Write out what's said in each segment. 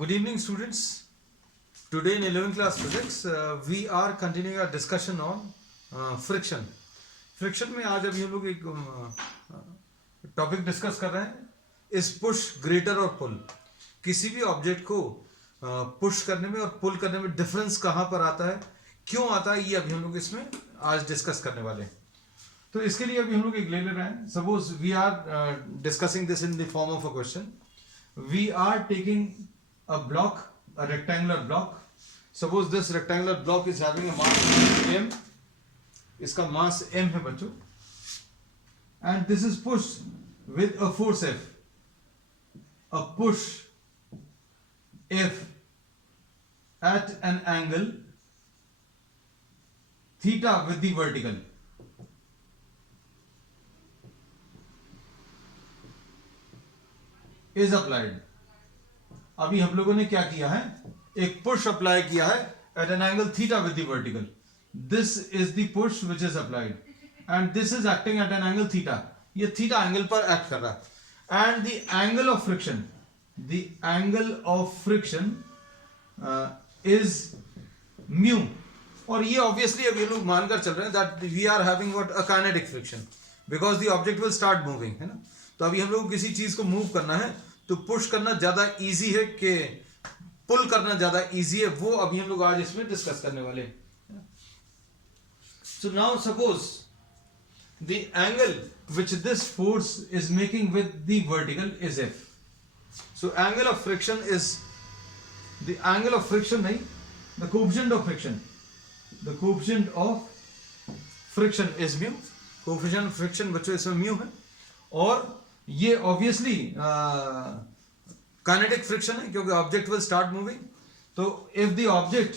Good evening, students. Today in 11th class physics, we are continuing our discussion on friction. Friction में आज अभी हम लोग एक टॉपिक डिस्कस कर रहे हैं, इस पुश, ग्रेटर और पुल. किसी भी ऑब्जेक्ट को पुश करने में और पुल करने में डिफरेंस कहाँ पर आता है, क्यों आता है, ये अभी हम लोग इसमें आज डिस्कस करने वाले हैं. तो इसके लिए अभी हम लोग एक ले रहे हैं. Suppose we are discussing this in the form of a question. We are taking a block, a rectangular block. Suppose this rectangular block is having a mass m. इसका mass m है बच्चों. And this is pushed with a force F. A push F at an angle theta with the vertical. Is applied. अभी हम लोगों ने क्या किया है, एक पुश अप्लाई किया है at an angle theta with the vertical. This is the push which is applied and this is acting at an angle theta. ये थीटा एंगल पर एक्ट कर रहा है. And the angle of friction, the angle of friction is mu. और ये obviously अभी लोग मानकर चल रहे हैं that we are having what a kinetic friction because the object will start moving, है ना. तो अभी हम लोग को किसी चीज को मूव करना है तो पुश करना ज्यादा इजी है कि पुल करना ज्यादा इजी है, वो अभी हम लोग आज इसमें डिस्कस करने वाले हैं. So now suppose the angle which this force is making with the vertical is f. So angle of friction is the angle of friction, नहीं, the coefficient of friction, the coefficient of friction is mu. Coefficient of friction बच्चों इसमें mu है. और ये obviously kinetic friction है क्योंकि object will start moving. तो if the object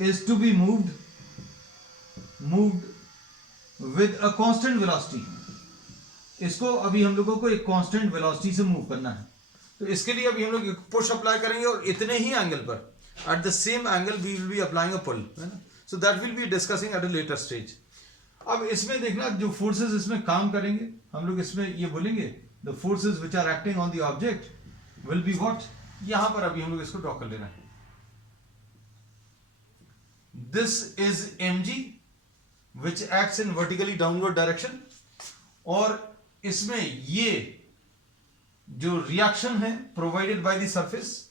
is to be moved with a constant velocity, इसको अभी हम लोगों को एक कांस्टेंट वेलोसिटी से मूव करना है. तो इसके लिए अभी हम लोग पुश अप्लाई करेंगे और इतने ही एंगल पर, at the same angle we will be applying a pull, है ना. So that will be discussing at a later stage. अब इसमें देखना जो फोर्सेस इसमें काम करेंगे, हम लोग इसमें ये बोलेंगे the forces which are acting on the object will be what. यहां पर अभी हम लोग इसको ड्रॉ कर लेना है. This is mg which acts in vertically downward direction. और इसमें ये जो रिएक्शन है provided by the surface,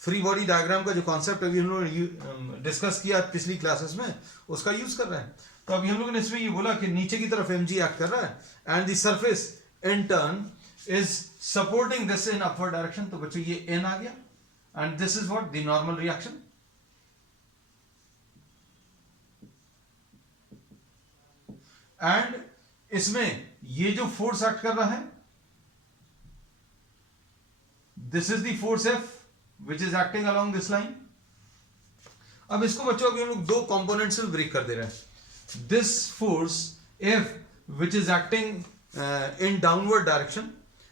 free body diagram का जो कॉन्सेप्ट अभी हम लोग डिस्कस किया पिछली क्लासेस में, उसका यूज कर रहे हैं. तो अभी हम लोगों ने इसमें ये बोला कि नीचे की तरफ mg एक्ट कर रहा है and the surface in turn is supporting this in upward direction. तो बच्चों ये n आ गया and this is what the normal reaction. And इसमें ये जो फोर्स एक्ट कर रहा है, this is the force F which is acting along this line. अब इसको बच्चों अभी हम लोग दो कंपोनेंट्स में ब्रेक कर दे रहे हैं. This force F which is acting in downward direction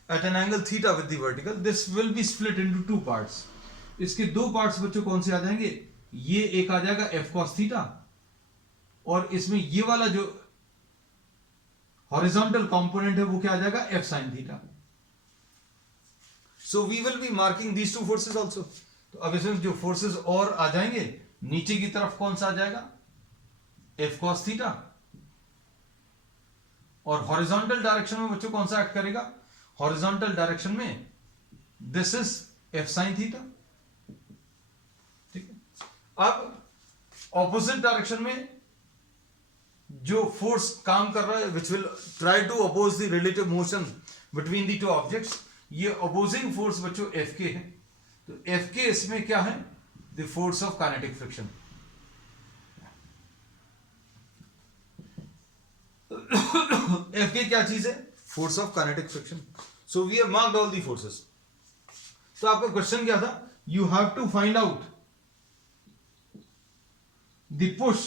at an angle theta with the vertical, this will be split into two parts. इसके दो पार्ट्स बच्चों कौन से आ जाएंगे, ये एक आ जाएगा F cos theta और इसमें ये वाला जो हॉरिजॉन्टल कंपोनेंट है वो क्या आ जाएगा, F sin theta. So we will be marking these two forces also. तो अब इसमें जो फोर्सेस और आ जाएंगे, नीचे की तरफ कौन सा आ जाएगा, F cos theta. और हॉरिजॉन्टल डायरेक्शन में बच्चों कौन सा एक्ट करेगा, हॉरिजॉन्टल डायरेक्शन में this is F sin theta. ठीक है. अब ऑपोजिट डायरेक्शन में जो फोर्स काम कर रहा है which will try to oppose the relative motion between the two objects, ये अपोजिंग फोर्स बच्चों Fk है. तो Fk इसमें क्या है, the force of kinetic friction. Fk क्या चीज है, force of kinetic friction. So we have marked all the forces. तो आपका क्वेश्चन क्या था, you have to find out the push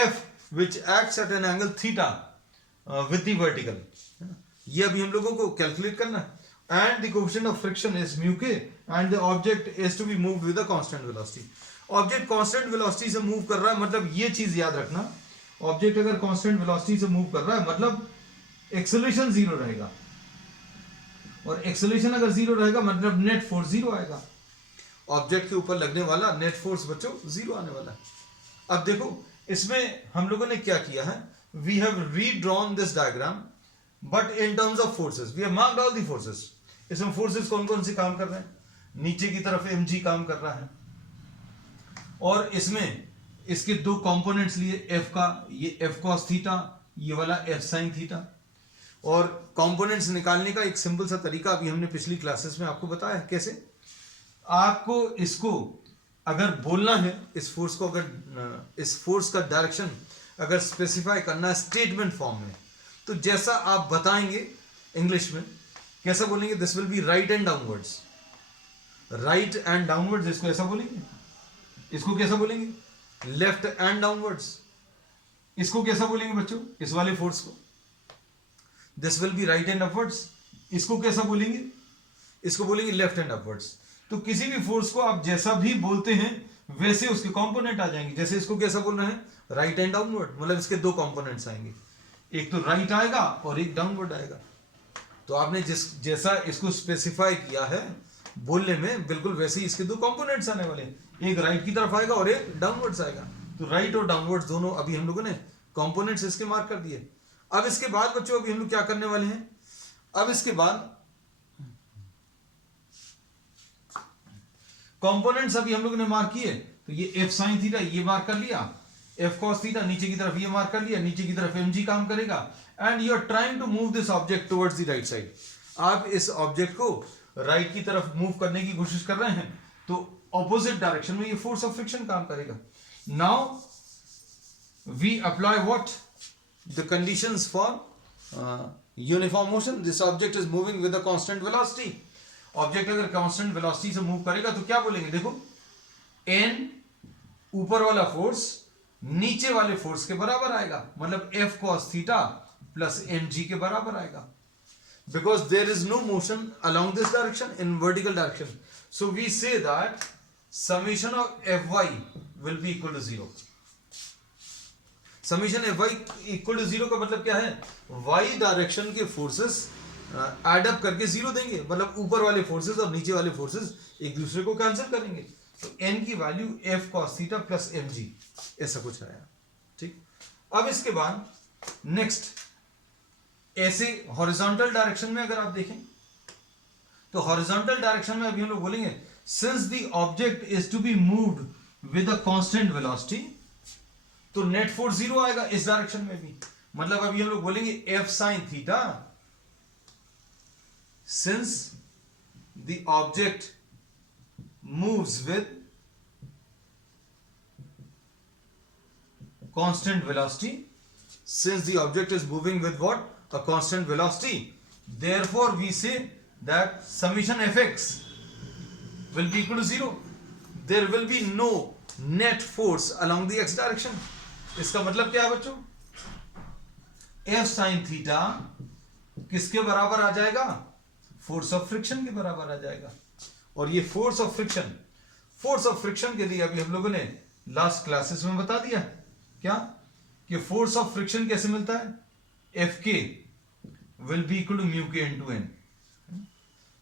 F which acts at an angle theta with the vertical. ये अभी हम लोगों को कैलकुलेट करना है. And the coefficient of friction is mu k and the object is to be moved with a constant velocity. Object constant velocity से move कर रहा है, मतलब ये चीज याद रखना, ऑब्जेक्ट अगर कांस्टेंट वेलोसिटी से मूव कर रहा है मतलब एक्सेलरेशन जीरो रहेगा, और एक्सेलरेशन अगर जीरो रहेगा मतलब नेट फोर्स जीरो आएगा, ऑब्जेक्ट के ऊपर लगने वाला नेट फोर्स बच्चों जीरो आने वाला है। अब देखो इसमें हम लोगों ने क्या किया है, we have redrawn this diagram but in terms of forces, we have marked all the forces. इसमें फोर्सेस कौन कौन से काम कर रहे हैं, नीचे की तरफ mg काम कर रहा है, और इसमें इसके दो कंपोनेंट्स लिए, f का ये f cos थीटा, ये वाला f sin थीटा। और कंपोनेंट्स निकालने का एक सिंपल सा तरीका अभी हमने पिछली क्लासेस में आपको बताया है कैसे। आपको इसको अगर बोलना है, इस फोर्स को अगर इस फोर्स का डायरेक्शन अगर स्पेसिफाई करना है स्टेटमेंट फॉर्म में, तो जैसा आप बताएंगे इंग्लिश में कैसा बोलेंगे, this will B right and downwards, right and downwards, इसको ऐसा बोलेंगे। इसको कैसा बोलेंगे, लेफ्ट एंड डाउनवर्ड्स। इसको कैसा बोलेंगे बच्चों, इस वाले फोर्स को, this will B right and upwards. इसको कैसा बोलेंगे, इसको बोलेंगे लेफ्ट एंड अपवर्ड्स। तो किसी भी फोर्स को आप जैसा भी बोलते हैं वैसे उसके कंपोनेंट आ जाएंगे। जैसे इसको कैसा बोल रहे हैं, राइट एंड डाउनवर्ड, मतलब इसके दो कंपोनेंट्स आएंगे, एक तो राइट आएगा और एक डाउनवर्ड आएगा। तो आपने जैसा इसको स्पेसिफाई किया है बोलने में, बिल्कुल वैसे ही इसके दो कंपोनेंट्स आने वाले हैं, एक राइट की तरफ आएगा और एक डाउनवर्ड्स आएगा। तो राइट और डाउनवर्ड्स दोनों अभी हम लोगों ने कंपोनेंट्स इसके मार्क कर दिए। अब इसके बाद बच्चों अभी हम लोग क्या करने वाले हैं, अब इसके बाद कंपोनेंट्स अभी हम लोगों ने मार्क किए, तो ये f sin थीटा ये मार्क कर लिया, f cos थीटा नीचे की तरफ ये मार्क कर लिया, नीचे की तरफ mg काम करेगा, and you are trying to move this object towards the right side. आप इस ऑब्जेक्ट को राइट की तरफ मूव करने की कोशिश कर रहे हैं, तो ऑपोजिट डायरेक्शन में ये फोर्स ऑफ फ्रिक्शन काम करेगा। Now we apply what, the conditions for uniform motion. This object is moving with a constant velocity. Object अगर कांस्टेंट वेलोसिटी से मूव करेगा तो क्या बोलेंगे, देखो n ऊपर वाला फोर्स नीचे वाले फोर्स के बराबर आएगा, मतलब f cos theta plus mg के बराबर आएगा, because there is no motion along this direction in vertical direction. So we say that summation of fy will be equal to 0। Summation fy equal to 0 का मतलब क्या है, y direction के forces add up करके 0 देंगे, मतलब ऊपर वाले फोर्सेस और नीचे वाले फोर्सेस एक दूसरे को कैंसिल करेंगे। तो n की value f cos theta plus mg ऐसा कुछ आया, ठीक। अब इसके बाद नेक्स्ट, ऐसे हॉरिजॉन्टल डायरेक्शन में अगर आप देखें तो हॉरिजॉन्टल डायरेक्शन में अभी हम लोग बोलेंगे since the object is to be moved with a constant velocity, तो नेट फोर्स 0 आएगा इस डायरेक्शन में भी। मतलब अभी हम लोग बोलेंगे f sin theta, since the object moves with constant velocity, since the object is moving with what, a constant velocity, therefore we say that summation fx will be equal to 0. There will be no net force along the x direction. इसका मतलब क्या है बच्चों, f sin theta किसके बराबर आ जाएगा, force of friction के बराबर आ जाएगा। और ये फोर्स ऑफ फ्रिक्शन के लिए अभी हम लोगों ने लास्ट क्लासेस में बता दिया क्या, कि फोर्स ऑफ फ्रिक्शन कैसे मिलता है, एफ के will be equal to mu k into N.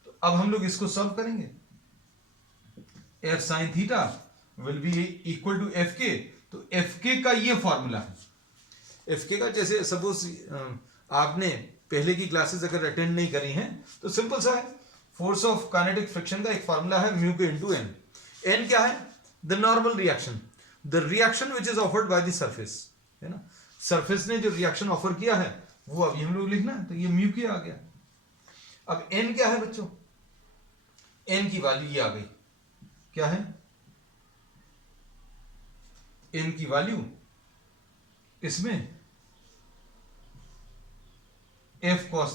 तो अब हम लोग इसको सॉल्व करेंगे, F sine theta will be equal to F k. तो एफ के का ये फॉर्मूला है, एफ के का, जैसे सपोज आपने पहले की क्लासेस अगर अटेंड नहीं करी हैं तो सिंपल सा है, फोर्स ऑफ काइनेटिक फ्रिक्शन का एक फार्मूला है mu k into N. N क्या है, the normal reaction, the reaction which is offered by the surface, है ना, सरफेस ने जो रिएक्शन ऑफर किया है वो अभी हम लोग लिखना है, तो ये म्यू के आ गया। अब एन क्या है बच्चों, एन की वैल्यू ये आ गई, क्या है, एन की वैल्यू इसमें f cos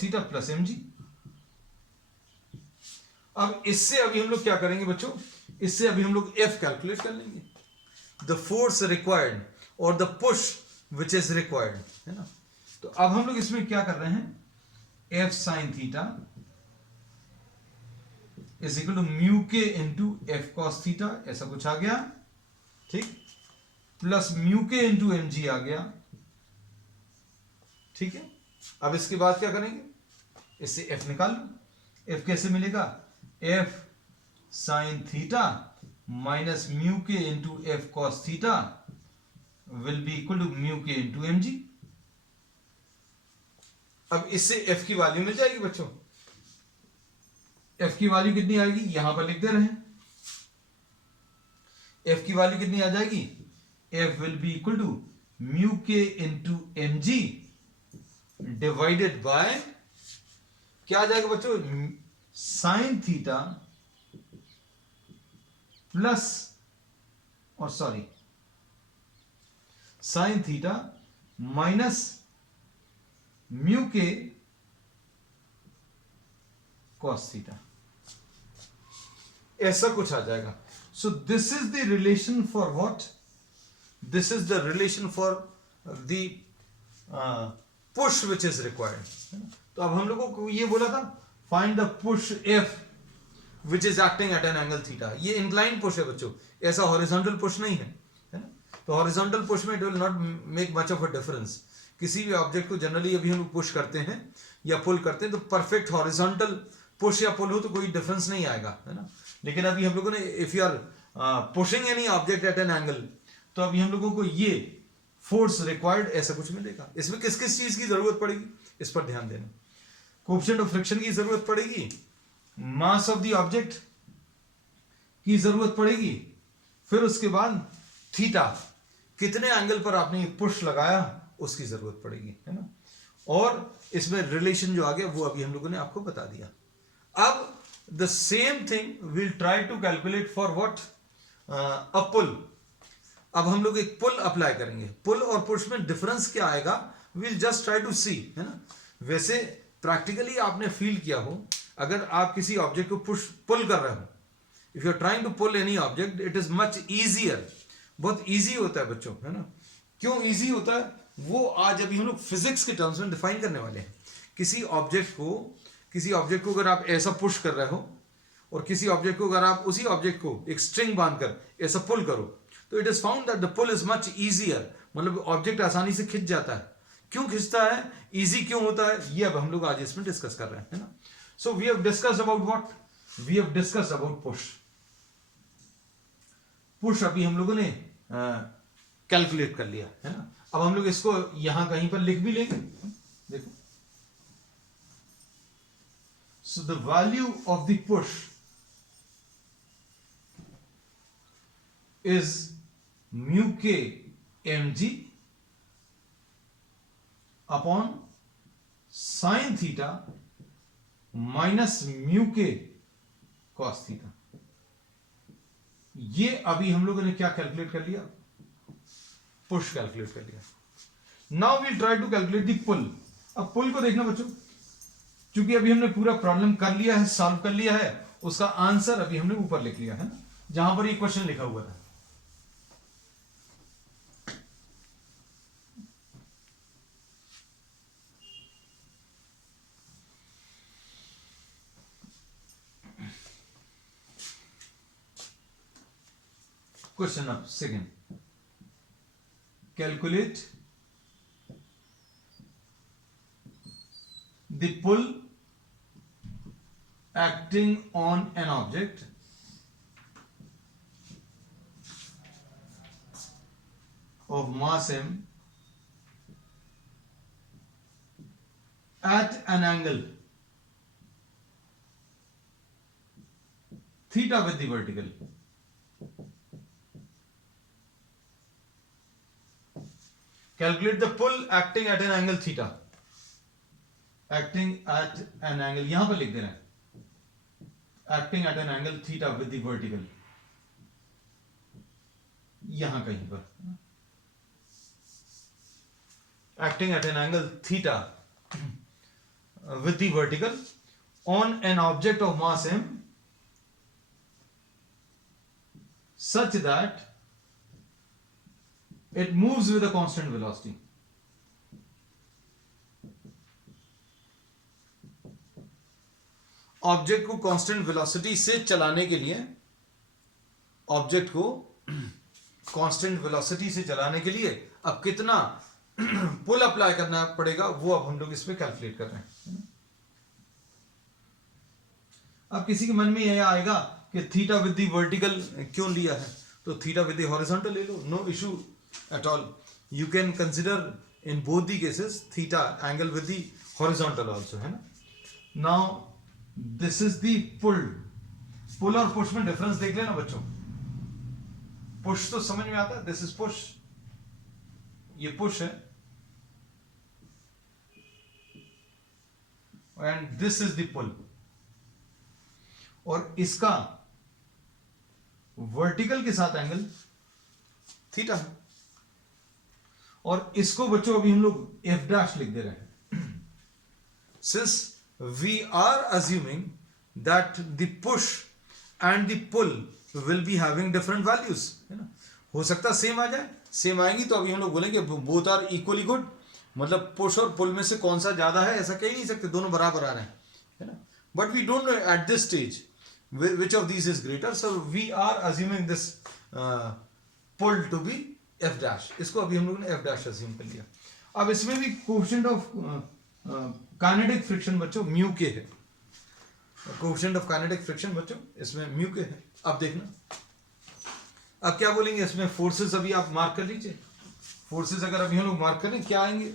theta plus mg। अब इससे अभी हम लोग क्या करेंगे बच्चों, इससे अभी हम लोग f कैलकुलेट कर लेंगे, द फोर्स रिक्वायर्ड और the push which is required, है ना। तो अब हम लोग इसमें क्या कर रहे हैं, f sin theta is equal to mu के इंटू एफ कॉस थीटा, ऐसा कुछ आ गया, ठीक, प्लस म्यू के इंटू mg आ गया, ठीक है, अब इसके बाद क्या करेंगे, इससे f निकाल लो। f कैसे मिलेगा, f sine theta minus mu के into F cos theta will be equal to mu के इंटू एम जी। अब इससे f की वैल्यू मिल जाएगी बच्चों। f की वैल्यू कितनी आएगी, यहां पर लिख दे रहे हैं। f की वैल्यू कितनी आ जाएगी, f will be equal to mu के into M G divided by क्या आ जाएगा बच्चों, साइन थीटा प्लस और sorry sine theta minus mu के कॉस थीटा, ऐसा कुछ आ जाएगा। So this is the relation for what, this is the relation for the push which is required. तो अब हम लोगों को ये बोला था find the push F which is acting at an angle theta. ये इंक्लाइन पुश है बच्चों, ऐसा हॉरिजॉन्टल पुश नहीं है ना। तो हॉरिजॉन्टल पुश में it will not make much of a difference. किसी भी ऑब्जेक्ट को जनरली अभी हम पुश करते हैं या पुल करते हैं तो परफेक्ट हॉरिजॉन्टल पुश या पुल हो तो कोई डिफरेंस नहीं आएगा, है ना। लेकिन अभी हम लोगों ने if you are pushing any object at an angle, तो अभी हम लोगों को ये फोर्स रिक्वायर्ड ऐसा कुछ मिलेगा। इसमें किस किस चीज की जरूरत पड़ेगी, इस पर ध्यान देना। कोएफिशिएंट ऑफ फ्रिक्शन की जरूरत पड़ेगी, मास ऑफ द ऑब्जेक्ट की जरूरत पड़ेगी, फिर उसके बाद थीटा कितने एंगल पर आपने पुश लगाया उसकी जरूरत पड़ेगी, है ना। और इसमें रिलेशन जो आ गया वो अभी हम लोगों ने आपको बता दिया। अब the same thing will try to calculate for what, a pull. अब हम लोग एक पुल अप्लाई करेंगे, पुल और पुश में डिफरेंस क्या आएगा, विल जस्ट ट्राई टू सी, है ना। वैसे प्रैक्टिकली आपने फील किया हो, अगर आप किसी ऑब्जेक्ट को पुल कर रहे हो, if you are trying to pull any object, it is much easier, बहुत इजी होता है बच्चों, है ना। क्यों इजी होता है, वो आज अभी हम लोग फिजिक्स के टर्म्स में डिफाइन करने वाले हैं। किसी ऑब्जेक्ट को अगर आप ऐसा पुश कर रहे हो और किसी ऑब्जेक्ट को अगर आप उसी ऑब्जेक्ट को एक स्ट्रिंग बांधकर ऐसा पुल करो, तो it is found that the pull is much easier, मतलब ऑब्जेक्ट आसानी से खिंच जाता है। क्यों खिंचता है, इजी क्यों होता है, ये अब हम लोग आज इसमें डिस्कस कर रहे हैं, है ना। So we have discussed about what, we have discussed about push अभी हम लोगों ने कैलकुलेट कर लिया, है ना। अब हम लोग इसको यहां कहीं पर लिख भी लेंगे, देखो। So the value of the push is mu के M G upon sine theta minus mu के कॉस थीटा। ये अभी हम लोगों ने क्या कैलकुलेट कर लिया, पुश कैलकुलेट कर लिया। Now we'll try to calculate the pull. अब पुल को देखना बच्चों, क्योंकि अभी हमने पूरा प्रॉब्लम कर लिया है, सॉल्व कर लिया है, उसका आंसर अभी हमने ऊपर लिख लिया है ना, जहां पर ये क्वेश्चन लिखा हुआ था। Question number second. Calculate the pull acting on an object of mass m at an angle theta with the vertical. Calculate the pull acting at an angle theta. Acting at an angle, यहां पर लिख दे रहे हैं, acting at an angle theta with the vertical, यहां कहीं पर acting at an angle theta with the vertical on an object of mass m such that it moves with a constant velocity. Object को constant velocity से चलाने के लिए, object को constant velocity से चलाने के लिए अब कितना पुल अप्लाई करना पड़ेगा, वो अब हम लोग इस पे कैलकुलेट कर रहे हैं। अब किसी के मन में यह आएगा कि थीटा विद द वर्टिकल क्यों लिया है, तो थीटा विद द हॉरिजॉन्टल ले लो, no issue at all. You can consider in both the cases theta angle with the horizontal also, है ना। Now this is the pull. Pull और push में डिफरेंस देख लेना बच्चों। पुश तो समझ में आता है, दिस इज पुश, ये पुश है, एंड दिस इज द पुल। और इसका वर्टिकल के साथ एंगल थीटा है, और इसको बच्चों अभी हम लोग एफ डैश लिख दे रहे हैं। Since we are assuming that the push and the pull will be having different values, है ना। हो सकता है सेम आ जाए, सेम आएंगी तो अभी हम लोग बोलेंगे बोथ आर इक्वली गुड, मतलब पुश और पुल में से कौन सा ज्यादा है ऐसा कह ही नहीं सकते, दोनों बराबर आ रहे हैं, है ना। But we don't know at this stage which of these is greater, so we are assuming this pull to be f dash। इसको अभी हम लोगों ने f dash assume कर लिया। अब इसमें भी कोएफिशिएंट ऑफ काइनेटिक फ्रिक्शन बच्चों म्यू के है, कोएफिशिएंट ऑफ काइनेटिक फ्रिक्शन बच्चों इसमें म्यू के है। अब देखना, अब क्या बोलेंगे इसमें, फोर्सेस अभी आप मार्क कर लीजिए। फोर्सेस अगर अभी हम लोग मार्क करें क्या आएंगे,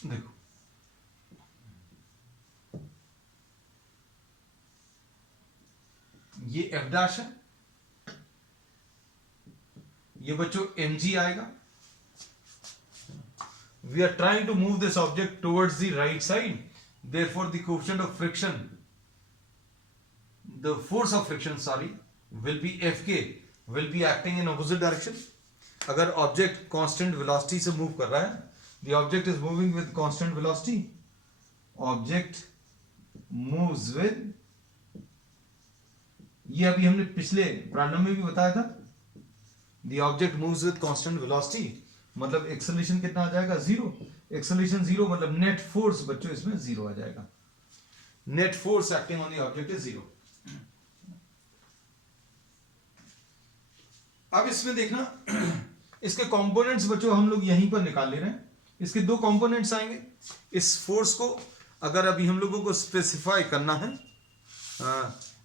देखो ये एफ डैश है, ये बच्चों एम जी आएगा। We are trying to move this object towards the right side, therefore the coefficient of friction, the force of friction sorry will be F के, will be acting in opposite direction. अगर object constant velocity से move कर रहा है, the object is moving with constant velocity, object moves with, ये अभी हमने पिछले प्रॉब्लम में भी बताया था, the object moves with constant velocity मतलब एक्सेलरेशन कितना आ जाएगा, जीरो। एक्सेलरेशन जीरो मतलब नेट फोर्स बच्चों इसमें जीरो आ जाएगा, net force acting on the object is zero. अब इसमें देखना इसके कंपोनेंट्स बच्चों हम लोग यहीं पर निकाल ले रहे हैं। इसके दो कंपोनेंट्स आएंगे। इस फोर्स को अगर अभी हम लोगों को स्पेसिफाई करना है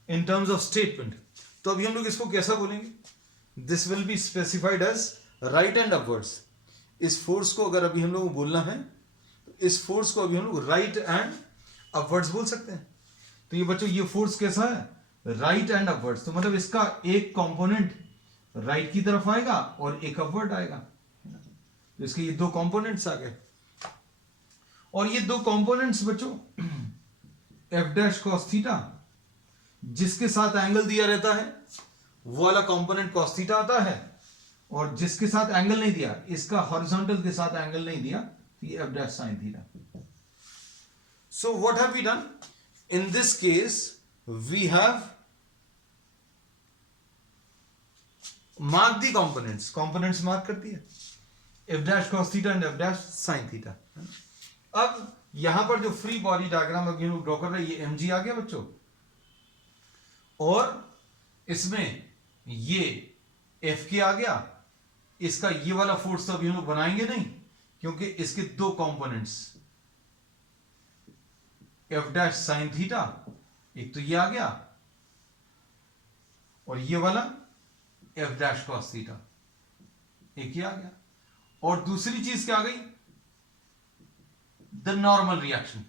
इन टर्म्स ऑफ स्टेटमेंट, तो अभी हम लोग इसको कैसा बोलेंगे, this will be specified as right and upwards. इस फोर्स को अगर अभी हम लोग को बोलना है तो इस फोर्स को अभी हम लोग राइट एंड अपवर्ड्स बोल सकते हैं। तो ये बच्चों ये फोर्स कैसा है, राइट एंड अपवर्ड्स, तो मतलब इसका एक कंपोनेंट राइट की तरफ आएगा और एक अपवर्ड आएगा, तो इसके ये दो कंपोनेंट्स आ गए। और ये दो कंपोनेंट्स बच्चों एफ डैश कॉस थीटा, जिसके साथ एंगल दिया रहता है वो वाला कंपोनेंट कॉस थीटा आता है, और जिसके साथ एंगल नहीं दिया, इसका हॉरिजॉन्टल के साथ एंगल नहीं दिया, तो ये F dash sine theta. So what have we done in this case, we have mark the components mark कर दिए, F dash cos theta and F dash sine theta. अब यहां पर जो फ्री बॉडी डायग्राम अभी हम ड्रॉ कर रहे हैं, ये एम जी आ गया बच्चों, और इसमें ये एफ के आ गया। इसका ये वाला फोर्स तो अभी हम लोग बनाएंगे नहीं, क्योंकि इसके दो components F dash sine theta, एक तो ये आ गया, और ये वाला एफ डैश कॉस थीटा, एक ये आ गया। और दूसरी चीज क्या आ गई, द नॉर्मल रिएक्शन।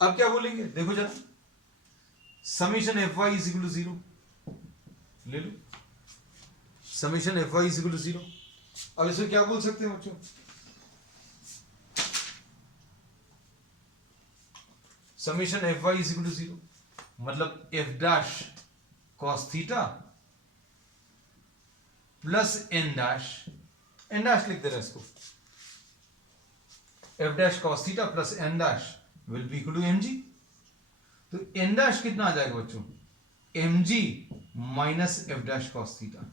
अब क्या बोलेंगे, देखो जरा, summation F Y is equal to zero ले लो, summation F Y is equal to zero. अब इसमें क्या बोल सकते हैं बच्चों, summation F Y is equal to zero मतलब F dash cos theta plus N dash लिख दे रहे इसको, F dash cos theta plus N dash will be equal to M G. तो एन डैश कितना आ जाएगा बच्चों, M G minus F dash cos theta.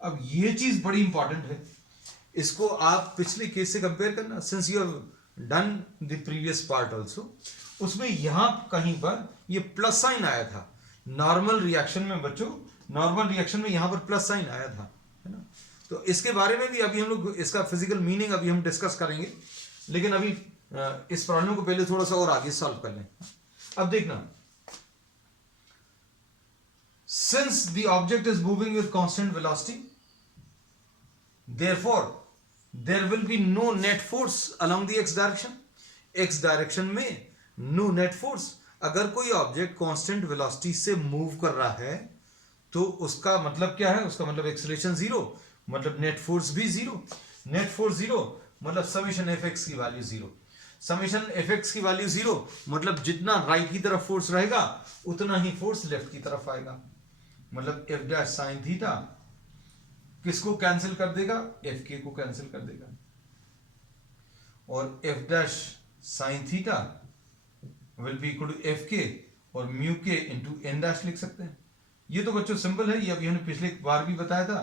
अब ये चीज बड़ी इंपॉर्टेंट है, इसको आप पिछले केस से कंपेयर करना, since you have done the previous part also, उसमें यहां कहीं पर ये प्लस साइन आया था नॉर्मल रिएक्शन में बच्चों, नॉर्मल रिएक्शन में यहां पर प्लस साइन आया था, है ना। तो इसके बारे में भी अभी हम लोग इसका फिजिकल मीनिंग अभी हम डिस्कस करेंगे, लेकिन अभी इस प्रॉब्लम को पहले थोड़ा सा और आगे सॉल्व कर लें। अब देखना, since the object is moving with constant velocity, therefore there will be no net force along the x direction. x direction में नो नेट फोर्स। अगर कोई ऑब्जेक्ट कांस्टेंट वेलोसिटी से मूव कर रहा है तो उसका मतलब क्या है, उसका मतलब एक्सेलरेशन जीरो, मतलब नेट फोर्स भी जीरो। नेट फोर्स जीरो मतलब समेशन एफ एक्स की value zero. Summation F x की वैल्यू जीरो मतलब जितना राइट की तरफ फोर्स रहेगा उतना ही फोर्स लेफ्ट की तरफ आएगा। मतलब एफ डैश साइन थीटा किसको कैंसिल कर देगा, एफ के को कैंसिल कर देगा, और F dash sine theta will be equal to F k और म्यू के इंटू एन डैश लिख सकते हैं। ये तो बच्चों सिंपल है, ये अभी हमने पिछले बार भी बताया था,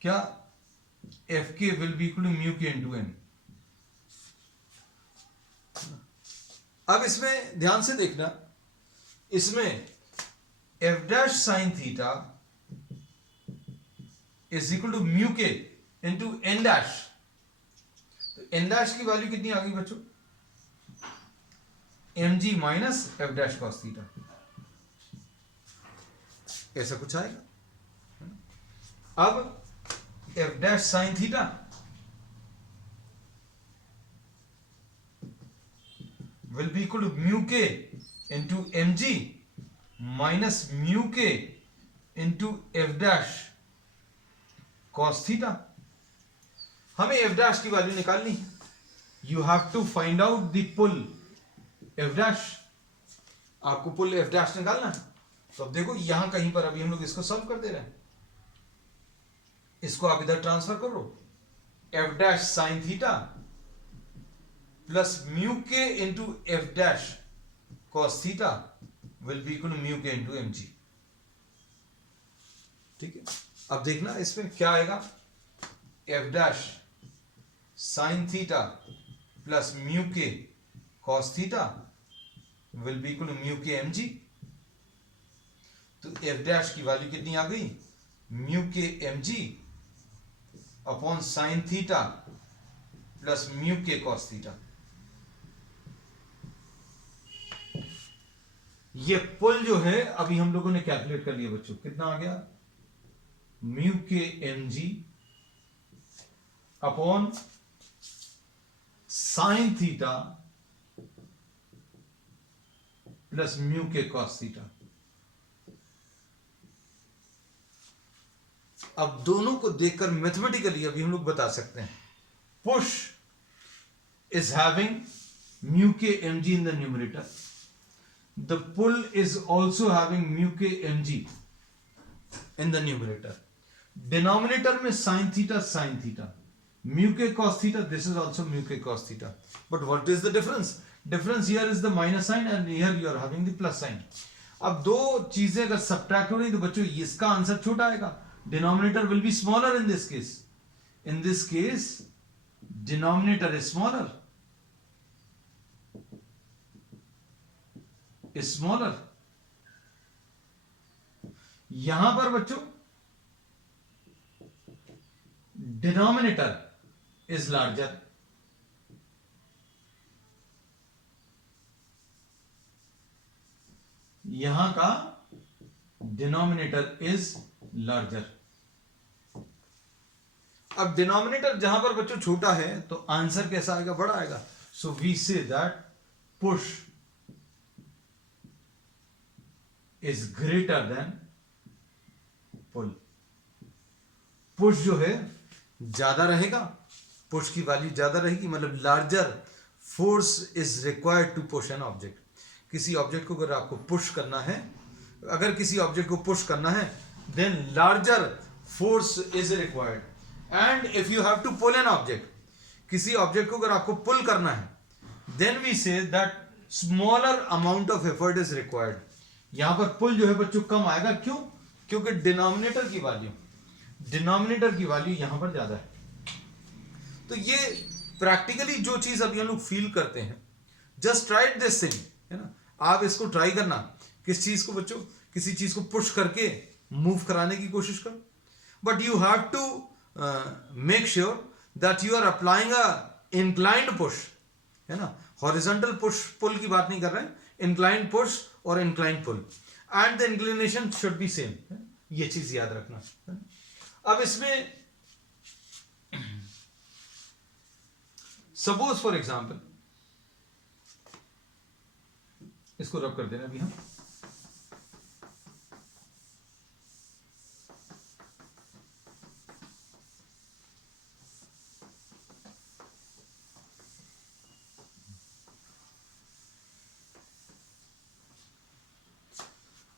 क्या एफ के will be equal to mu के इंटू एन। अब इसमें ध्यान से देखना, इसमें F dash sine theta is equal to mu के इंटू एन डैश। तो एन डैश की वैल्यू कितनी आ गई बच्चों, M G minus F dash cos theta, ऐसा कुछ आएगा। अब F dash sine theta will be equal to mu के into M G minus mu के into F dash cos theta. हमें एफ डैश की वैल्यू निकालनी है, you have to find out the pull F dash, आपको pull F dash निकालना है। तो अब देखो यहां कहीं पर अभी हम लोग इसको सॉल्व कर दे रहे हैं, इसको आप इधर ट्रांसफर करो, F dash sine theta plus mu के into F dash cos theta will be equal to mu के इंटू एम जी। ठीक है, अब देखना इसमें क्या आएगा, F dash sine theta plus mu के cos theta will be equal to mu के एम जी। तो एफ डैश की वैल्यू कितनी आ गई, म्यू के M G upon sine theta plus mu के कॉस थीटा। ये पुल जो है अभी हम लोगों ने कैलकुलेट कर लिया बच्चों, कितना आ गया, म्यू के M G upon sine theta plus mu के कॉस थीटा। अब दोनों को देखकर मैथमेटिकली अभी हम लोग बता सकते हैं, पुश इज हैविंग म्यू के M G in the numerator, the pull is also having mu के M G in the numerator. Denominator में साइन थीटा म्यू के cos theta, this is also mu के cos theta, but what is the difference, difference here is the minus sign and here you are having the plus sign. अब दो चीजें अगर subtract हो रही तो बच्चों इसका आंसर छोटा आएगा, denominator will be smaller in this case, in this case denominator is smaller, यहां पर बच्चों डिनोमिनेटर इज लार्जर, यहां का डिनोमिनेटर इज लार्जर। अब डिनोमिनेटर जहां पर बच्चों छोटा है तो आंसर कैसा आएगा, बड़ा आएगा। So we say that push is greater than pull. Push जो है ज्यादा रहेगा, पुश की वैल्यू ज्यादा रहेगी, मतलब larger force is required to push an object. किसी ऑब्जेक्ट को अगर आपको पुश करना है, अगर किसी ऑब्जेक्ट को पुश करना है then larger force is required, and if you have to pull an object, किसी ऑब्जेक्ट को अगर आपको पुल करना है then we say that smaller amount of effort is required. यहां पर पुल जो है बच्चों कम आएगा, क्यों, क्योंकि डिनोमिनेटर की वैल्यू यहां पर ज्यादा है। तो ये प्रैक्टिकली जो चीज अभी हम लोग फील करते हैं, जस्ट ट्राई दिस थिंग, है ना। आप इसको ट्राई करना, किस चीज को बच्चों, किसी चीज को पुश करके मूव कराने की कोशिश करो, but you have to make sure that you are applying a inclined push, है ना। हॉरिजॉन्टल पुश पुल की बात नहीं कर रहे हैं, इंक्लाइंड पुश और inclined pull, and the inclination should be same, ये चीज याद रखना। अब इसमें सपोज फॉर एग्जाम्पल, इसको रब कर देना अभी हम।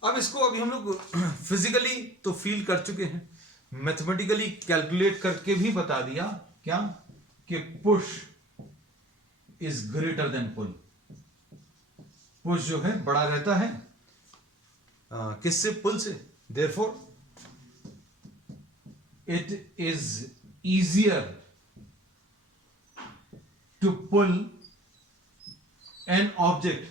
अब इसको अभी हम लोग फिजिकली तो फील कर चुके हैं, मैथमेटिकली कैलकुलेट करके भी बता दिया क्या, कि push is greater than pull. Push जो है बड़ा रहता है किससे, पुल से। Therefore it is easier to pull an object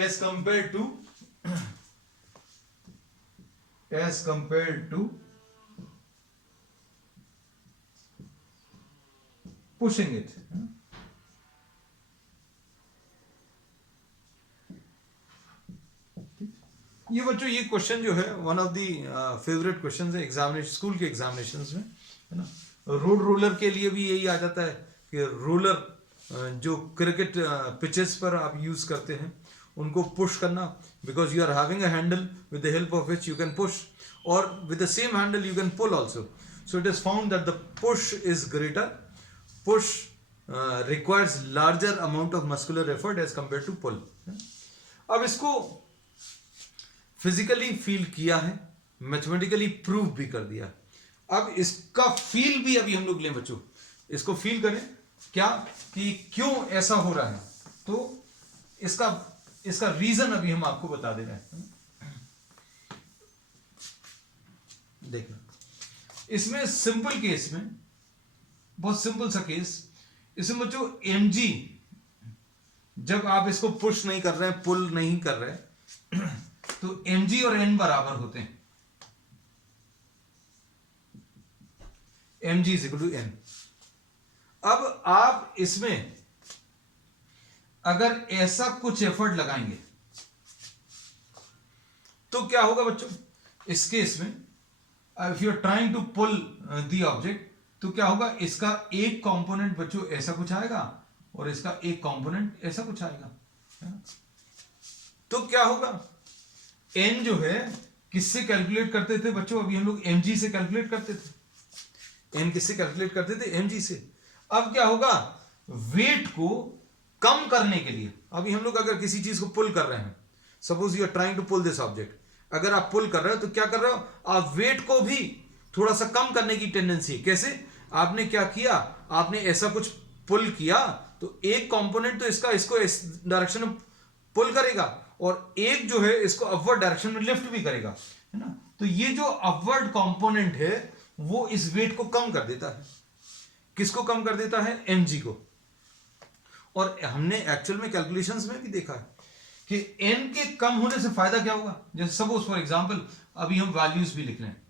as compared to pushing it. ये बच्चों ये क्वेश्चन जो है one of the favourite question है एग्जामिनेशन, स्कूल के एग्जामिनेशंस में, है ना। रोड रोलर के लिए भी यही आ जाता है कि रोलर जो क्रिकेट पिचेस पर आप यूज करते हैं उनको पुश करना, because you are having a handle with the help of which you can push, और with the same handle you can pull also. So it is found that the push is greater, push requires larger amount of muscular effort as compared to pull. अब इसको physically feel किया है, mathematically prove भी कर दिया। अब इसका feel भी अभी हम लोग लें बच्चों, इसको फील करें क्या, कि क्यों ऐसा हो रहा है। तो इसका रीजन अभी हम आपको बता दे रहे हैं। देखो इसमें सिंपल केस में, बहुत सिंपल सा केस, इसमें बच्चों mg, जब आप इसको पुश नहीं कर रहे हैं, पुल नहीं कर रहे हैं, तो mg और n बराबर होते हैं, mg is equal to n। अब आप इसमें अगर ऐसा कुछ एफर्ट लगाएंगे तो क्या होगा बच्चों, इस केस में if you are trying to pull the object, तो क्या होगा, इसका एक कंपोनेंट बच्चों ऐसा कुछ आएगा और इसका एक कंपोनेंट ऐसा कुछ आएगा, है? तो क्या होगा, n जो है किससे कैलकुलेट करते थे बच्चों, अभी हम लोग mg से कैलकुलेट करते थे। n किससे कैलकुलेट करते थे, mg से। अब क्या होगा, वेट को कम करने के लिए, अभी हम लोग अगर किसी चीज को पुल कर रहे हैं, suppose you are trying to pull this object, अगर आप पुल कर रहे हो तो क्या कर रहे हो, आप वेट को भी थोड़ा सा कम करने की टेंडेंसी। कैसे, आपने क्या किया, आपने ऐसा कुछ पुल किया तो एक कंपोनेंट तो इसको इस डायरेक्शन में पुल करेगा और एक जो है इसको अपवर्ड डायरेक्शन में लिफ्ट भी करेगा, है ना। तो ये जो अपवर्ड कंपोनेंट है वो इस वेट को कम कर देता है। किसको कम कर देता है, mg को। और हमने एक्चुअल में कैलकुलेशंस में भी देखा है कि n के कम होने से फायदा क्या होगा। जैसे सपोज फॉर एग्जांपल अभी हम वैल्यूज भी लिख रहे हैं,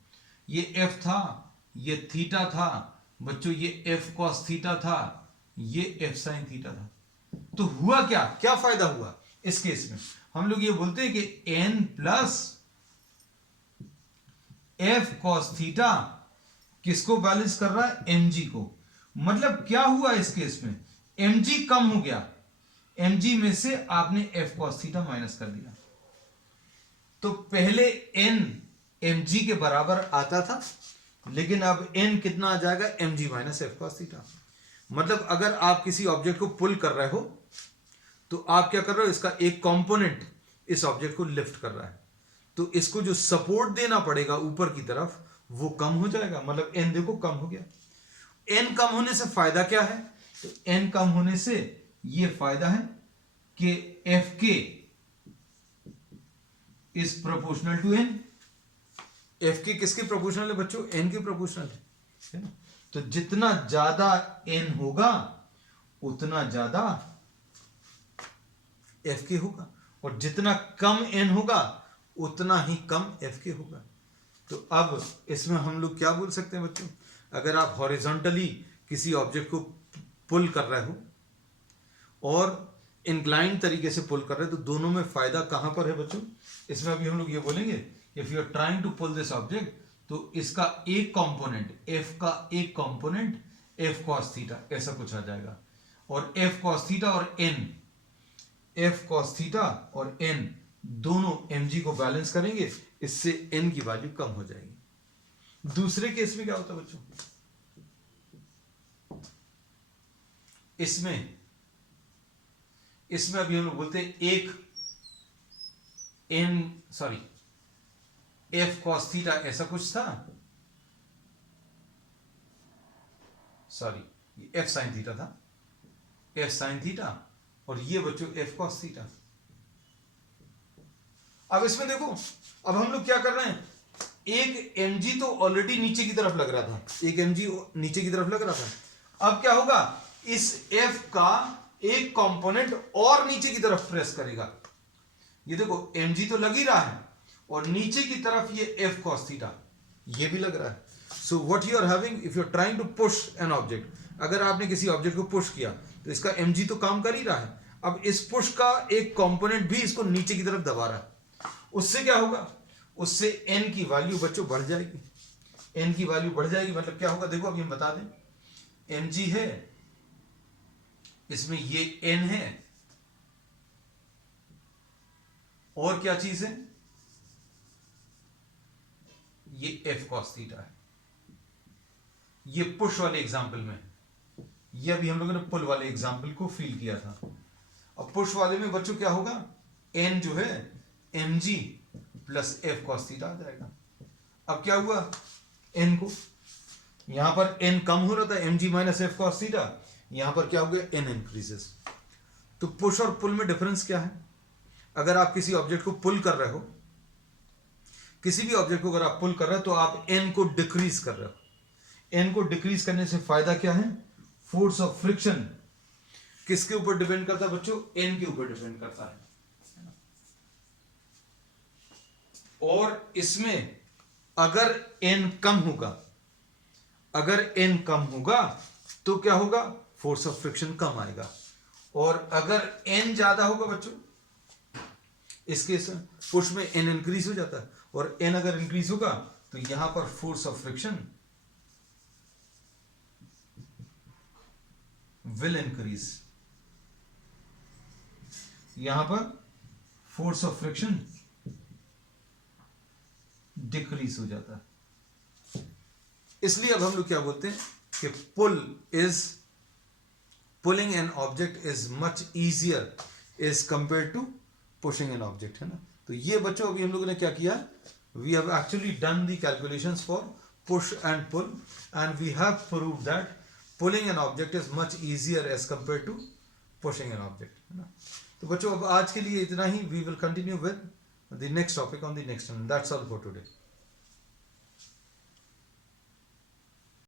ये f था, ये थीटा था बच्चों, ये f cos थीटा था, ये f sin थीटा था। तो हुआ क्या, क्या फायदा हुआ इस केस में, हम लोग ये बोलते हैं कि n plus f cos theta किसको बैलेंस कर रहा है, mg को। मतलब क्या हुआ इस केस में, mg कम हो गया, mg में से आपने f cos थीटा माइनस कर दिया। तो पहले n mg के बराबर आता था, लेकिन अब n कितना आ जाएगा, mg minus f cos theta. मतलब अगर आप किसी ऑब्जेक्ट को पुल कर रहे हो तो आप क्या कर रहे हो, इसका एक कंपोनेंट इस ऑब्जेक्ट को लिफ्ट कर रहा है, तो इसको जो सपोर्ट देना पड़ेगा ऊपर की तरफ वो कम हो जाएगा। मतलब n देखो कम हो गया। n कम होने से फायदा क्या है, तो n कम होने से ये फायदा है कि fk is proportional to n, F की किसकी प्रोपोर्शनल है बच्चों? एन की प्रोपोर्शनल है ना? तो जितना ज्यादा एन होगा उतना ज्यादा एफ के होगा, और जितना कम एन होगा उतना ही कम एफ के होगा। तो अब इसमें हम लोग क्या बोल सकते हैं बच्चों? अगर आप हॉरिजॉन्टली किसी ऑब्जेक्ट को पुल कर रहे हो और इंक्लाइंड तरीके से पुल कर रहे हो, तो दोनों में फायदा कहां पर है बच्चों? इसमें अभी हम लोग ये बोलेंगे, if you are trying to pull this object, तो इसका एक कंपोनेंट, एफ का एक कंपोनेंट एफ कॉस थीटा ऐसा कुछ आ जाएगा, और एफ कॉस थीटा और एन, एफ कॉस थीटा और एन दोनों mg को बैलेंस करेंगे, इससे n की वैल्यू कम हो जाएगी। दूसरे केस में क्या होता है बच्चों? इसमें अभी हम लोग बोलते हैं एक एफ कॉस थीटा ऐसा कुछ था, सॉरी एफ साइन थीटा था, एफ साइन थीटा, और ये बच्चों एफ कॉस थीटा। अब इसमें देखो, अब हम लोग क्या कर रहे हैं, एक mg तो ऑलरेडी नीचे की तरफ लग रहा था, एक mg नीचे की तरफ लग रहा था। अब क्या होगा, इस f का एक कंपोनेंट और नीचे की तरफ प्रेस करेगा। ये देखो mg तो लग ही रहा है, और नीचे की तरफ ये f cos थीटा ये भी लग रहा है। So what you are having, if you are trying to push an object, अगर आपने किसी ऑब्जेक्ट को पुश किया तो इसका mg तो काम कर ही रहा है, अब इस पुश का एक कंपोनेंट भी इसको नीचे की तरफ दबा रहा है। उससे क्या होगा, उससे n की वैल्यू बच्चों बढ़ जाएगी, n की वैल्यू बढ़ जाएगी। मतलब क्या होगा, देखो अभी हम बता दें, mg है, इसमें ये n है, और क्या चीज है, ये f cos थीटा है। ये पुश वाले एग्जाम्पल में, ये अभी हम लोगों ने पुल वाले एग्जाम्पल को फील किया था। अब पुश वाले में बच्चों क्या होगा, n जो है mg plus f cos theta आ जाएगा। अब क्या हुआ, n को यहां पर n कम हो रहा था, mg minus f cos theta, यहां पर क्या हो गया, n इंक्रीजेस। तो पुश और पुल में डिफरेंस क्या है? अगर आप किसी ऑब्जेक्ट को पुल कर रहे हो, किसी भी ऑब्जेक्ट को अगर आप पुल कर रहे हो, तो आप n को डिक्रीज कर रहे हो। n को डिक्रीज करने से फायदा क्या है, फोर्स ऑफ फ्रिक्शन किसके ऊपर डिपेंड करता है बच्चों, n के ऊपर डिपेंड करता है। और इसमें अगर n कम होगा, अगर n कम होगा तो क्या होगा, फोर्स ऑफ फ्रिक्शन कम आएगा, और अगर n ज्यादा होगा बच्चों, इस केस में पुश में n इंक्रीज हो जाता है, और n अगर इंक्रीज होगा तो यहां पर force of friction will increase, यहां पर फोर्स ऑफ फ्रिक्शन डिक्रीज हो जाता है। इसलिए अब हम लोग क्या बोलते हैं कि pulling an object is much easier as compare to pushing an object, है ना। तो ये बच्चों अभी हम लोगों ने क्या किया, we have actually done the calculations for push and pull, and we have proved that pulling an object is much easier as compare to pushing an object, है ना। तो बच्चों अब आज के लिए इतना ही, we will continue with the next topic on the next, that's all for today.